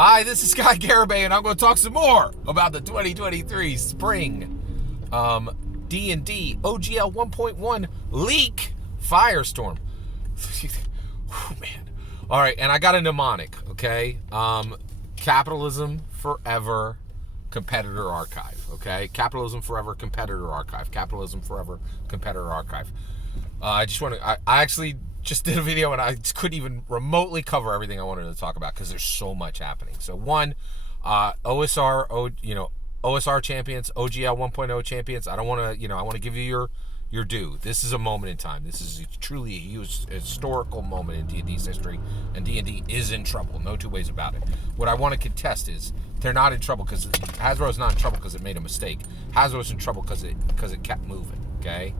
Hi, this is Scott Garibay, and I'm going to talk some more about the 2023 spring D&D OGL 1.1 leak Firestorm. Man. All right, and I got a mnemonic, okay? Capitalism forever, competitor archive, okay? Capitalism forever, competitor archive. Capitalism forever, competitor archive. I actually just did a video and I couldn't even remotely cover everything I wanted to talk about because there's so much happening. So one, OSR champions, OGL 1.0 champions. I don't want to, I want to give you your due. This is a moment in time. This is truly a huge historical moment in D&D's history, and D&D is in trouble. No two ways about it. What I want to contest is they're not in trouble because Hasbro's not in trouble because it made a mistake. Hasbro's in trouble because it kept moving. Okay.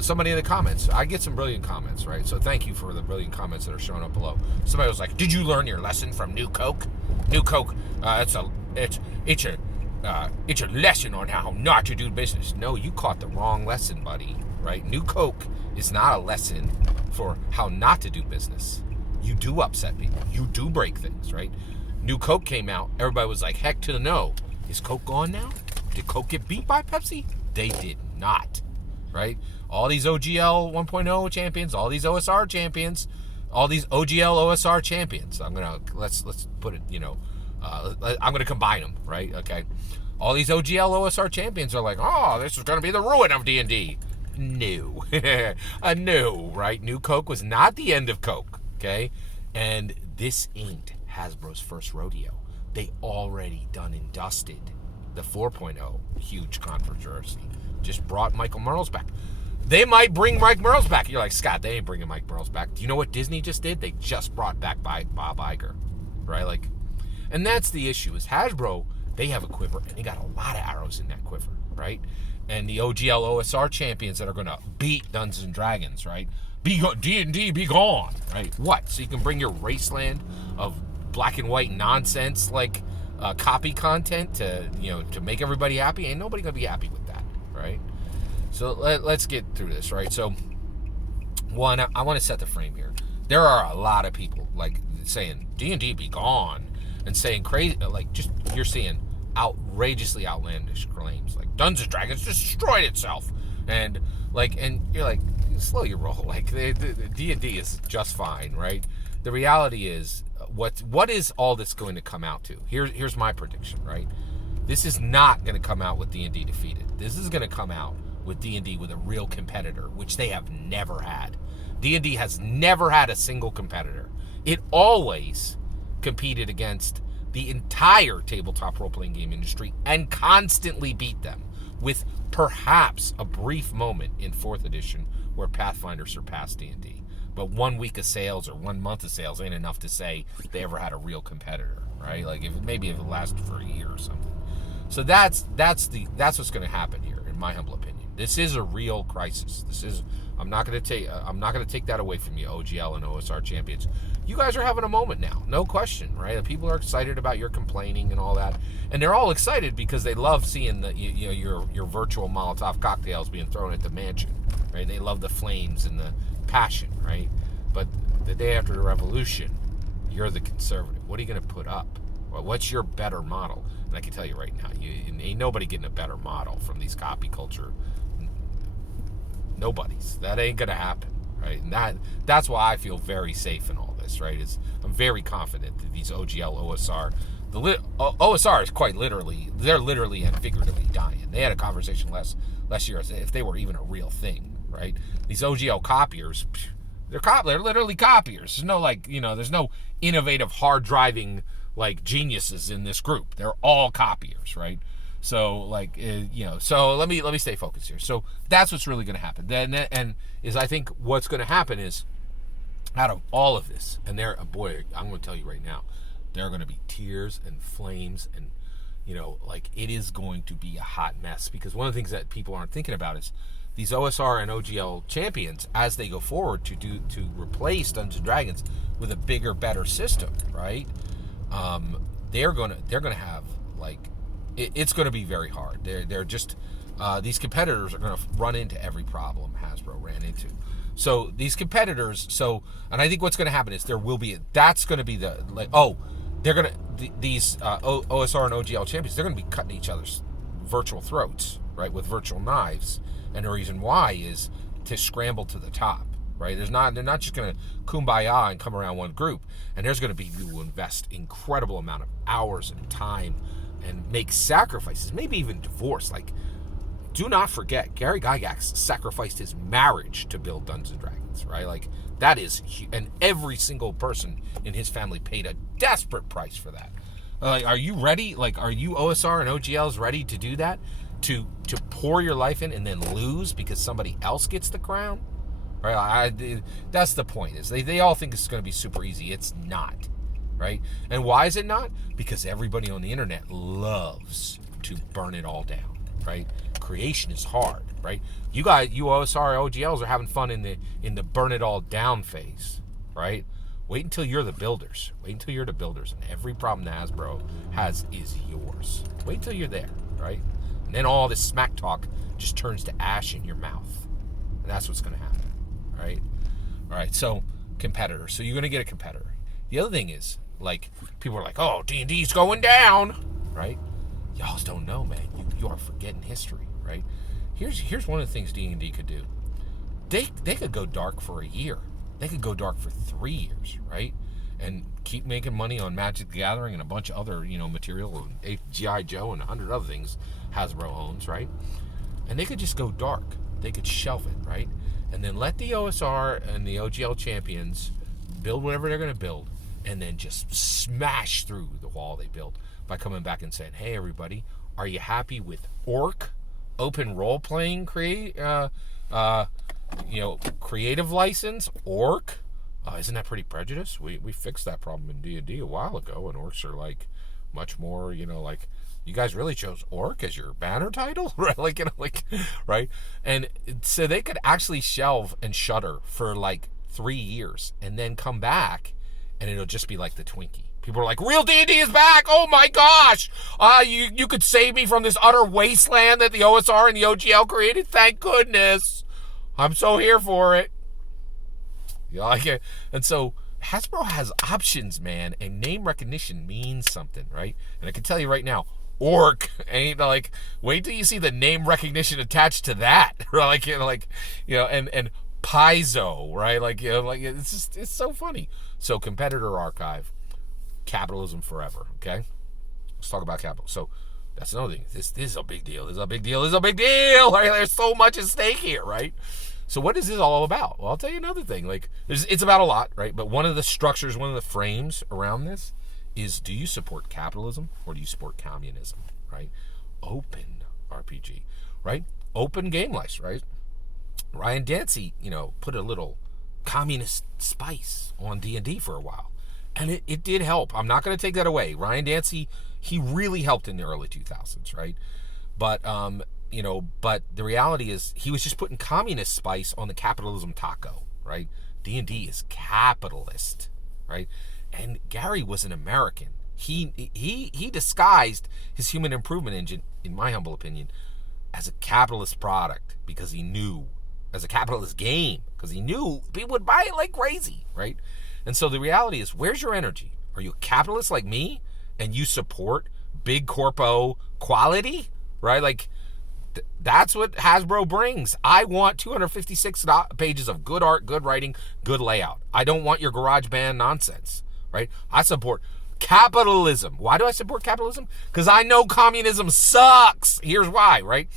Somebody in the comments, I get some brilliant comments, right? So thank you for the brilliant comments that are showing up below. Somebody was like, "Did you learn your lesson from New Coke? New Coke, it's a lesson on how not to do business." No, you caught the wrong lesson, buddy. Right? New Coke is not a lesson for how not to do business. You do upset people. You do break things, right? New Coke came out. Everybody was like, "Heck to the no." Is Coke gone now? Did Coke get beat by Pepsi? They did not. Right? All these OGL 1.0 champions, all these OSR champions, all these OGL OSR champions. Let's put it, I'm gonna combine them, right? Okay. All these OGL OSR champions are like, "Oh, this is gonna be the ruin of D&D." No. No, right? New Coke was not the end of Coke, okay? And this ain't Hasbro's first rodeo. They already done and dusted the 4.0 huge controversy. Just brought Michael Merles back. They might bring Mike Merles back. You're like, "Scott, they ain't bringing Mike Merles back." Do you know what Disney just did? They just brought back Bob Iger, right? And that's the issue is Hasbro, they have a quiver, and they got a lot of arrows in that quiver, right? And the OGL OSR champions that are going to beat Dungeons and Dragons, right? D&D, be gone, right? What? So you can bring your wasteland of black and white nonsense copy content to make everybody happy? Ain't nobody going to be happy with that. Right? So let's get through this, right? So one, I want to set the frame here. There are a lot of people saying D&D be gone and saying crazy, you're seeing outrageously outlandish claims like Dungeons and Dragons destroyed itself, and you're like, slow your roll. The D&D is just fine, right? The reality is, what is all this going to come out to? Here's my prediction, right? This is not going to come out with D&D defeated. This is going to come out with D&D with a real competitor, which they have never had. D&D has never had a single competitor. It always competed against the entire tabletop role-playing game industry and constantly beat them, with perhaps a brief moment in 4th edition where Pathfinder surpassed D&D. But 1 week of sales or 1 month of sales ain't enough to say they ever had a real competitor, right? If it lasted for a year or something. So that's what's going to happen here, in my humble opinion. This is a real crisis. I'm not going to take that away from you, OGL and OSR champions. You guys are having a moment now, no question, right? People are excited about your complaining and all that, and they're all excited because they love seeing your virtual Molotov cocktails being thrown at the mansion, right? They love the flames and the passion, right? But the day after the revolution, you're the conservative. What are you going to put up? Well, what's your better model? And I can tell you right now, ain't nobody getting a better model from these copy culture. Nobody's. That ain't going to happen, right? And that's why I feel very safe in all this, right? I'm very confident that these OGL, OSR, OSR is quite literally, they're literally and figuratively dying. They had a conversation last year as if they were even a real thing, right? These OGL copiers, they're literally copiers. There's no there's no innovative, hard driving geniuses in this group. They're all copiers, right? So so let me stay focused here. So that's what's really going to happen. I think what's going to happen is, out of all of this, and I'm going to tell you right now, there are going to be tears and flames, and it is going to be a hot mess, because one of the things that people aren't thinking about is these OSR and OGL champions, as they go forward to replace Dungeons and Dragons with a bigger, better system, right? They're gonna have it's gonna be very hard. They're just these competitors are gonna run into every problem Hasbro ran into. So these competitors, and I think what's gonna happen is that's gonna be they're gonna these OSR and OGL champions, they're gonna be cutting each other's virtual throats, right, with virtual knives. And the reason why is to scramble to the top, right? They're not just gonna kumbaya and come around one group. And there's gonna be people who invest incredible amount of hours and time and make sacrifices, maybe even divorce. Like, do not forget, Gary Gygax sacrificed his marriage to build Dungeons & Dragons, right? Like, that is, and every single person in his family paid a desperate price for that. Like, are you ready? Like, are you OSR and OGLs ready to do that? To pour your life in and then lose because somebody else gets the crown? Right? That's the point. Is they all think it's going to be super easy. It's not, right? And why is it not? Because everybody on the internet loves to burn it all down, right? Creation is hard, right? You OSR OGLs are having fun in the burn it all down phase, right? Wait until you're the builders. Wait until you're the builders, and every problem that Hasbro has is yours. Wait until you're there, right? And then all this smack talk just turns to ash in your mouth, and that's what's going to happen, right? All right. So competitor. So you're going to get a competitor. The other thing is, like, people are like, "Oh, D&D's going down," right? Y'all don't know, man. You are forgetting history, right? Here's one of the things D&D could do. They could go dark for a year. They could go dark for 3 years, right? And keep making money on Magic the Gathering and a bunch of other, material, and G.I. Joe and 100 other things Hasbro owns, right? And they could just go dark. They could shelve it, right? And then let the OSR and the OGL champions build whatever they're going to build, and then just smash through the wall they built by coming back and saying, "Hey, everybody, are you happy with Orc open role-playing creative license? Orc? Isn't that pretty prejudiced? We fixed that problem in D&D a while ago, and orcs are like much more, like, you guys really chose Orc as your banner title," right? Right? And so they could actually shelve and shutter for like 3 years and then come back, and it'll just be like the Twinkie. People are like, "Real D&D is back! Oh my gosh! You could save me from this utter wasteland that the OSR and the OGL created. Thank goodness! I'm so here for it." You like it? And so Hasbro has options, man, and name recognition means something, right? And I can tell you right now, Orc ain't like, wait till you see the name recognition attached to that, right? And Paizo, right? It's so funny. So competitor archive, capitalism forever. Okay, let's talk about capital. So that's another thing. This is a big deal. This is a big deal. This is a big deal. Right? There's so much at stake here, right? So what is this all about? Well, I'll tell you another thing. Like, it's about a lot, right? But one of the structures, one of the frames around this is, do you support capitalism or do you support communism, right? Open RPG, right? Open game license, right? Ryan Dancey, put a little communist spice on D&D for a while. And it did help. I'm not going to take that away. Ryan Dancey, he really helped in the early 2000s, right? But, but the reality is he was just putting communist spice on the capitalism taco, right? D&D is capitalist, right? And Gary was an American. He disguised his human improvement engine, in my humble opinion, as a capitalist product because he knew, as a capitalist game, because he knew people would buy it like crazy, right? And so the reality is, where's your energy? Are you a capitalist like me and you support big corpo quality, right? Like, that's what Hasbro brings. I want 256 pages of good art, good writing, good layout. I don't want your garage band nonsense, right? I support capitalism. Why do I support capitalism? Because I know communism sucks. Here's why, right?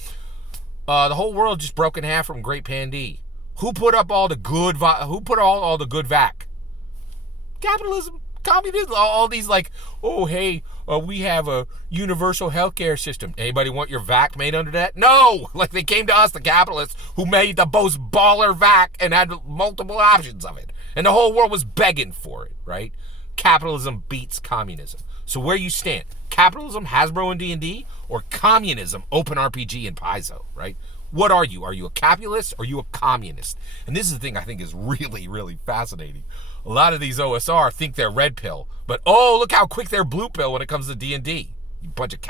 The whole world just broke in half from Great Pandee. Who put up all the good? Who put all the good vac? Capitalism, communism, all these like, oh, hey, we have a universal healthcare system. Anybody want your vac made under that? No! Like, they came to us, the capitalists, who made the most baller vac and had multiple options of it. And the whole world was begging for it, right? Capitalism beats communism. So where you stand? Capitalism, Hasbro and D&D, or communism, Open RPG and Paizo, right? What are you? Are you a capitalist or are you a communist? And this is the thing I think is really, really fascinating. A lot of these OSR think they're red pill, but oh, look how quick they're blue pill when it comes to D&D. You bunch of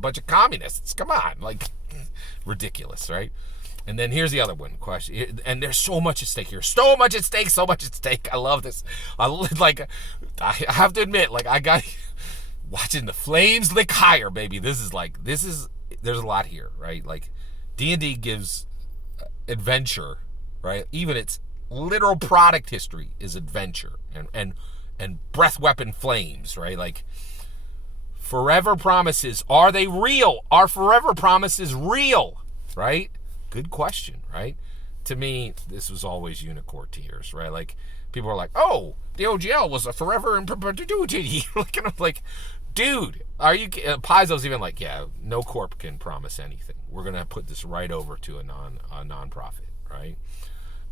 bunch of communists. Come on, like, ridiculous, right? And then here's the other one question. And there's so much at stake here. So much at stake. I love this. I have to admit, like, watching the flames lick higher, baby. There's a lot here, right? Like, D&D gives adventure, right? Even its literal product history is adventure and breath weapon flames, right? Like, forever promises, are they real? Are forever promises real, right? Good question, right? To me, this was always unicorn tears, right? Like, people are like, oh, the OGL was a forever in perpetuity. And I'm like, dude, are you... Paizo's even like, yeah, no corp can promise anything. We're going to put this right over to a non-profit, right?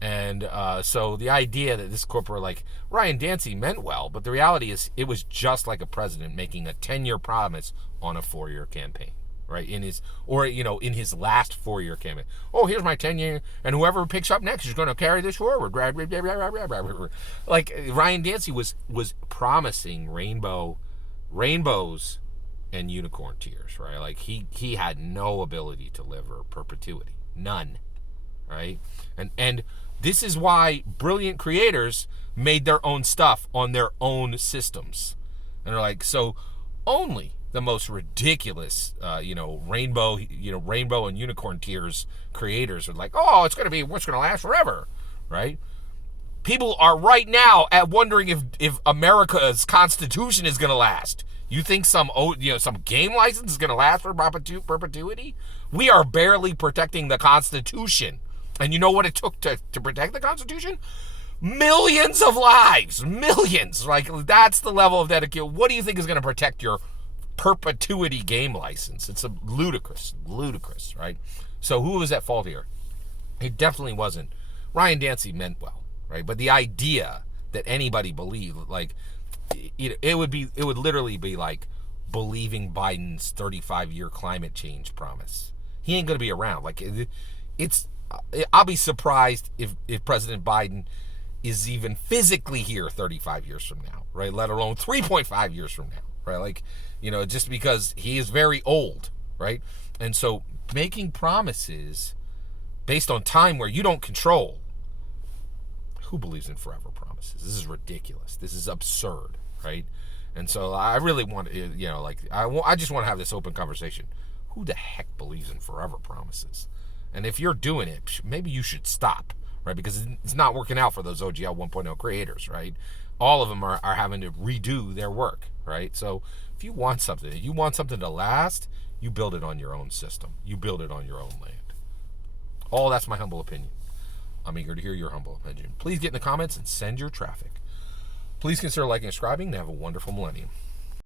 And so the idea that this corporate, like, Ryan Dancy meant well, but the reality is it was just like a president making a 10-year promise on a 4-year campaign, right? In his last 4-year campaign. Oh, here's my 10-year, and whoever picks up next is going to carry this forward. Like, Ryan Dancy was promising rainbows and unicorn tears, right? Like, he had no ability to deliver perpetuity. None, right? And this is why brilliant creators made their own stuff on their own systems. And they're like, so only the most ridiculous, rainbow and unicorn tears creators are like, oh, it's going to be what's going to last forever, right? People are right now wondering if America's Constitution is going to last. You think some game license is going to last for perpetuity? We are barely protecting the Constitution. And you know what it took to protect the Constitution? Millions of lives. Millions. Like, that's the level of dedication. What do you think is going to protect your perpetuity game license? It's ludicrous, right? So who was at fault here? It definitely wasn't. Ryan Dancy meant well, right? But the idea that anybody believed, like, it would literally be like believing Biden's 35-year climate change promise. He ain't going to be around. Like, I'll be surprised if President Biden is even physically here 35 years from now, right? Let alone 3.5 years from now, right? Like, just because he is very old, right? And so making promises based on time where you don't control, who believes in forever promises? This is ridiculous. This is absurd, right? And so I really want to, I just want to have this open conversation. Who the heck believes in forever promises? And if you're doing it, maybe you should stop, right? Because it's not working out for those OGL 1.0 creators, right? All of them are having to redo their work, right? So if you want something to last, you build it on your own system. You build it on your own land. That's my humble opinion. I'm eager to hear your humble opinion. Please get in the comments and send your traffic. Please consider liking and subscribing, and have a wonderful millennium.